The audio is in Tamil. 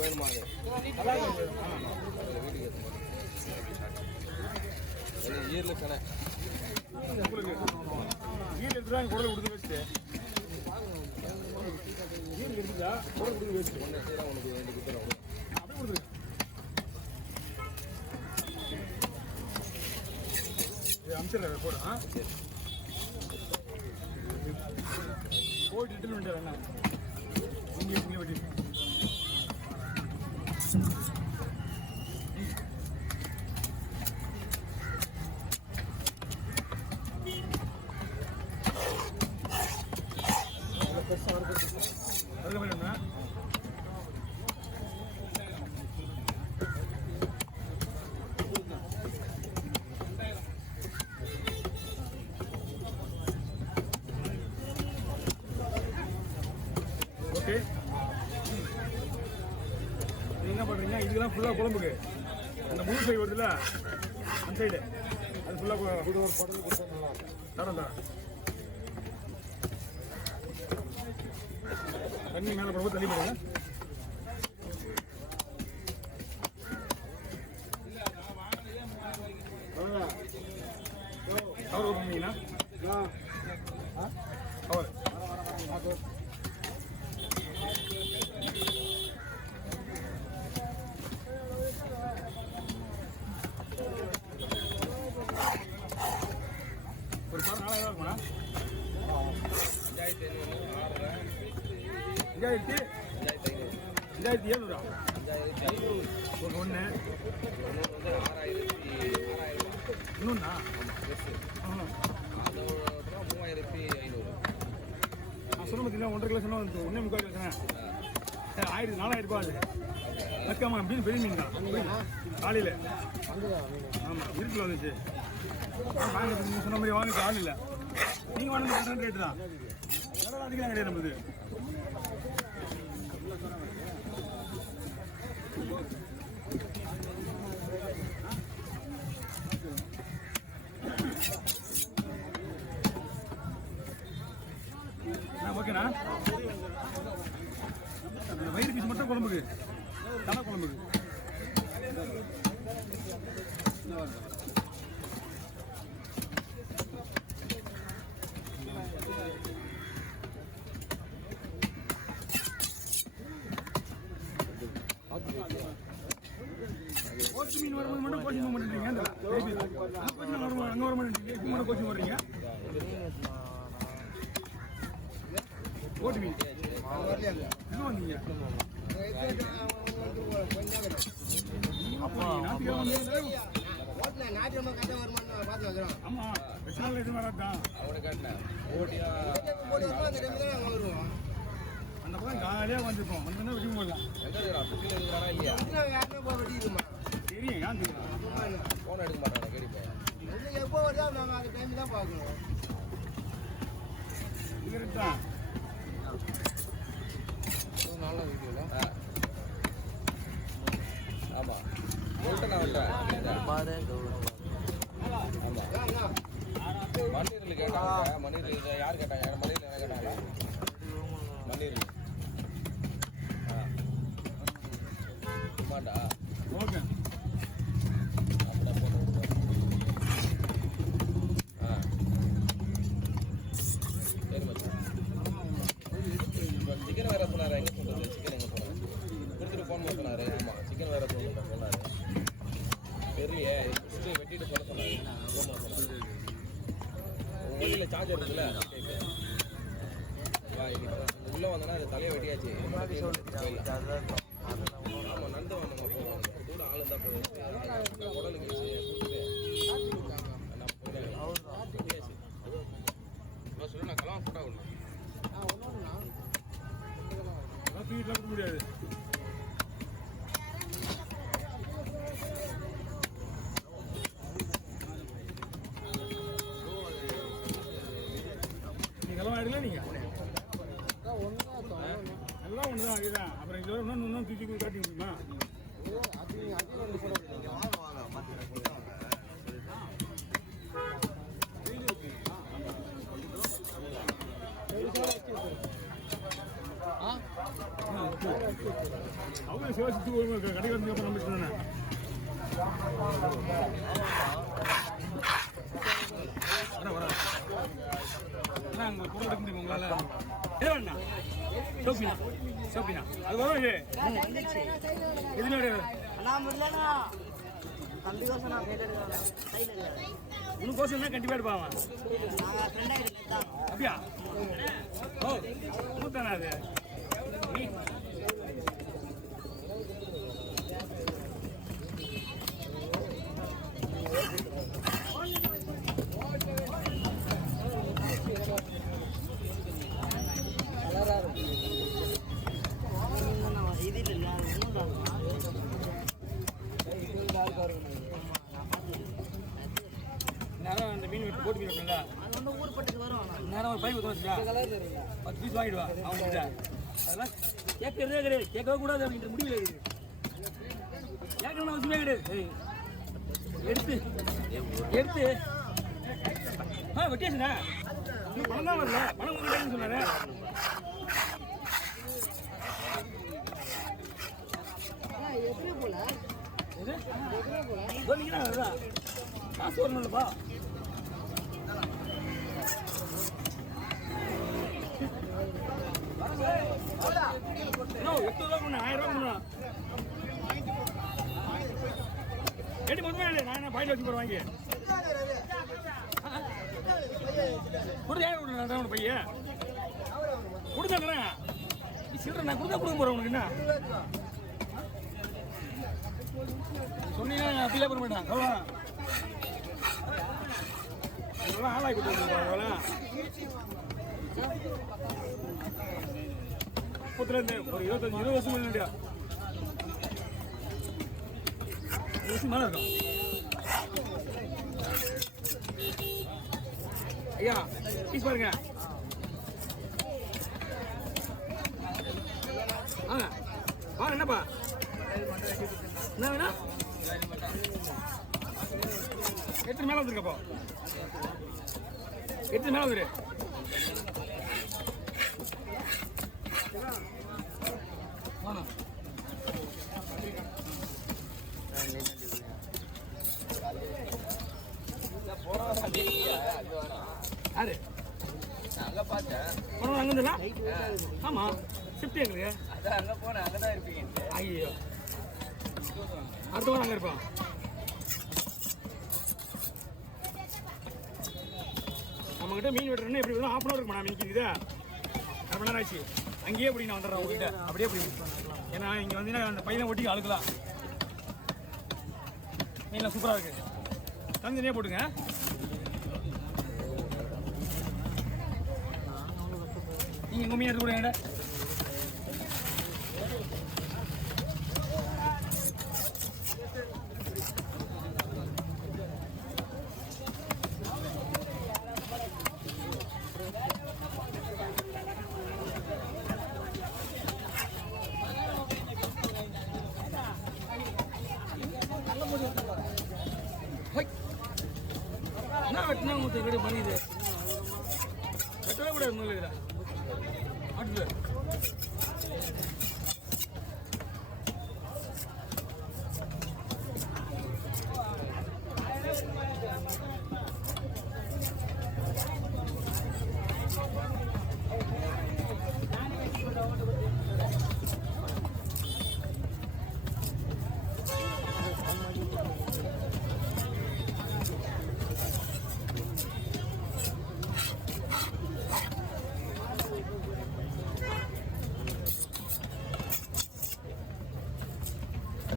வேணுமா ஈரல் கணை ஈரல் எடுத்துதான் குடலை கொடுத்து வச்சுட்டு ஈரல் எடுத்துதா குடலை கொடுத்து வச்சுட்டு உனக்கு வேண்டி கொடுத்துருவோம் அப்படியே கொடுத்துருங்க. அமிச்சிடுறேன் போடு. போயிட்டு இட்டு வந்துட்டு வேணா இங்கே வெட்டி அதுக்கு மாதிரி என்ன ஓகே நீங்கள் என்ன பண்ணுறீங்க? இதுக்கெல்லாம் ஃபுல்லாக குழம்புக்கு அந்த முழு சைடு வருதுல்ல அந்த சைடு அது ஃபுல்லாக ஒரு படகு கொடுத்தா தரேன் தண்ணி மேலே போடும்போது தண்ணி போடுங்க. கவர் ஓப்பன் கவர் ஒரு பாரு 4000 இருக்குமா? 5700 ஒரு ஒன்று இன்னொன்னா 3500 நான் சொன்ன பார்த்தீங்களா 1.5 கிலோ சொன்ன 1.25 கிலோ சொன்னேன் 4000 ரூபாய் அது வைக்காம அப்படின்னு பெரிய மீன் தான் காலையில். ஆமாம் வீட்டில் வந்துச்சு வாங்க நீங்கள் சொன்ன மாதிரி வாங்க ஆள் இல்லை. நீங்கள் வாங்கினது ரேட்டு தான் எவ்வளோ அதிகம் கிடையாது நம்மளுது. ஓகேண்ணா வயிறு பீஸ் மட்டும் குழம்புக்கு தலை குழம்புக்கு கோச்சி மீன் வரும்போது மட்டும் கோச்சிங் போக மாட்டேங்கிறீங்க. அங்கே வர மாட்டேங்கிறீங்க. இப்போ மட்டும் கோச்சிங் வர்றீங்க. கோட்டி மீன் இன்னும் வந்தீங்க. ஆமா பிரச்சனை எதுவும் வராதான். அந்த பக்கம் ஜாலியாக வந்துருப்போம். வந்தோன்னா வெட்டி போடலாம். தெரியும் ஏன் தெரியும் ஃபோன் எடுக்க மாட்டாங்க. கேடிப்பேன் எப்போ வருதா நாங்கள் அந்த டைம் தான் பார்க்கணும். இதுதான் நல்ல வீடியோல. ஆமாம் மண்ணீரில் கேட்டாங்க. மண்ணீரில் யார் கேட்டாங்க? மண்ணீரில் என்ன கேட்டாங்க? மண்ணீரில் சும்மாண்டா ஓகே சிக்கன் வேற சொன்னார். எங்கே சொல்கிறது? சிக்கன் எங்கே போனார்? கொடுத்துட்டு ஃபோன் பண்ண சொன்னார். ஆமாம் சிக்கன் வேற சொன்னார். பெரிய வெட்டிட்டு சொல்ல சொன்னார். ஃபோன் பண்ண சொன்னார். உங்கள் வண்டியில் சார்ஜர் இருக்குல்ல உள்ளே வந்தோன்னா அது தலையை வெட்டியாச்சு. ஆமாம் நண்டு வந்தோம். கூட ஆள் இருந்தால் போதும். உடலுக்கு கொடுத்துட்டு நான் போயிட்டாச்சு. சொல்லி நான் கலாம் ஃபோட்டோ விடணும். தூக்கிட்டு கொடுக்க முடியாது. நீங்கெல்லாம் ஆயிடல. நீங்கள் எல்லாம் ஒன்று தான். அதுதான் அப்புறம் இதில் இன்னும் தூக்கி காட்டி முடியுமா? அவங்க சிவசித்து கடைக்கு வந்து நம்பிட்டு இருந்தேன். அங்கே பொருள் எடுக்க முடியும் உங்களால். எது வேணா சோப்பினா சோப்பினா அது வரும். இது எதுல இன்னும் கோசம் தான் கண்டிப்பாக எடுப்பாங்க. அப்படியா? ஓ மூத்தானா அது நேரம் அந்த மீன் வெட்டி போட்டு மீன் வைக்கல அது வந்து ஊர் பட்டுக்கு வரும். நேரம் ஒரு பைப் வச்சுக்கா 10 பீஸ் வாங்கிடுவா அவங்க கிட்ட. அதெல்லாம் கேட்கறதே கிடையாது, கேட்கவே கூடாது அப்படின்ற முடியல இருக்குது. கேட்கணும்னு அவசியமே கிடையாது. எடுத்து எடுத்து வெட்டியாச்சுண்ணா இன்னும் பணம் தான் வரல. பணம் கொடுக்கலன்னு சொன்னாரு. எப்படி போல காசு வரணும்லப்பா. $800 $1000 எட்டி மொத்தமே இல்லை. நான் என்ன பாயிண்ட் வச்சு போகிறேன் வாங்கி கொடுத்து ஏன் விடுறேன் உனக்கு பையன் கொடுத்தேன். நீ சில்லற நான் கொடுத்தா கொடுக்க போகிறேன் உனக்கு. என்ன சொன்னீங்கன்னா அப்பீலே பண்ண மாட்டேன். இதெல்லாம் ஆளாகி கொடுத்துருக்கோம். முப்பத்துலேருந்து ஒரு 20 வருஷம் இல்லையா? 20 வருஷம் மேலே இருக்கும். ஐயா பீஸ் பாருங்க. வாங்க வாங்க. என்னப்பா என்ன வேணா? எத்தனை மேலே வந்துருக்கப்போ? எத்தனை மேலே வந்துரு? வாங்க யாரு அங்கே பார்த்தேன். போனோம் அங்கே இருந்தா? ஆமாம் ஷிஃப்ட் எங்களுக்கு. அதான் அங்கே போனேன். அங்கே தான் இருப்பீங்க. ஐயோ அடுத்த வாரம் அங்கே இருப்போம். நம்மகிட்ட மீன் வெட்டுறேன்னு எப்படி வேணும்? ½ இருக்குமா நான் மீன் இருக்குது 1/2 மணி நேரம் ஆச்சு. அங்கேயே எப்படி நான் வந்துடுறேன் உங்ககிட்ட. அப்படியே எப்படி? ஏன்னா இங்கே வந்தீங்கன்னா அந்த பையனை ஒட்டி அழுக்கலாம். மீன்லாம் சூப்பராக இருக்குது. தனித்தனியாக போட்டுங்க. நீங்கள் உங்கள் மீன் எடுத்து கொடுங்க. என்ன வெட்டினா உங்களுக்கு ரெடி பண்ணிது வெட்டவே கூடாது. முதல்ல அடுத்து